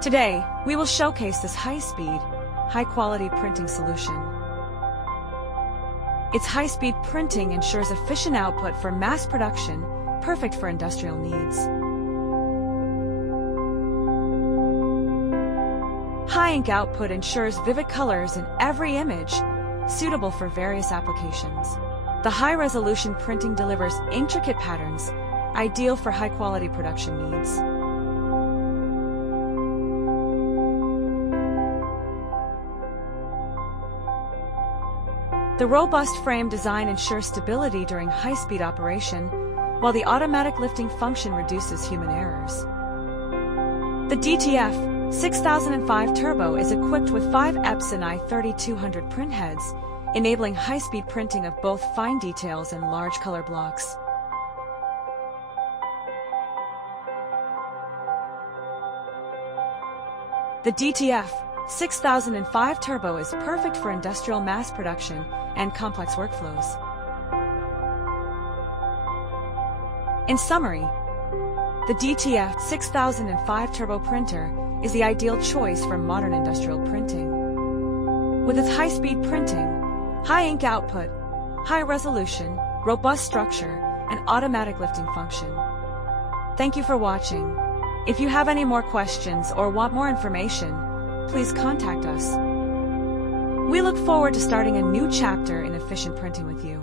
Today, we will showcase this high-speed, high-quality printing solution. Its high-speed printing ensures efficient output for mass production, perfect for industrial needs. High ink output ensures vivid colors in every image, suitable for various applications. The high-resolution printing delivers intricate patterns, ideal for high-quality production needs. The robust frame design ensures stability during high-speed operation, while the automatic lifting function reduces human errors. The DTF-6005 Turbo is equipped with 5 Epson I3200 printheads, enabling high-speed printing of both fine details and large color blocks. The DTF-6005 Turbo is perfect for industrial mass production and complex workflows. In summary, the DTF-6005 Turbo printer is the ideal choice for modern industrial printing. With its high-speed printing, high ink output, high resolution, robust structure, and automatic lifting function. Thank you for watching. If you have any more questions or want more information, please contact us. We look forward to starting a new chapter in efficient printing with you.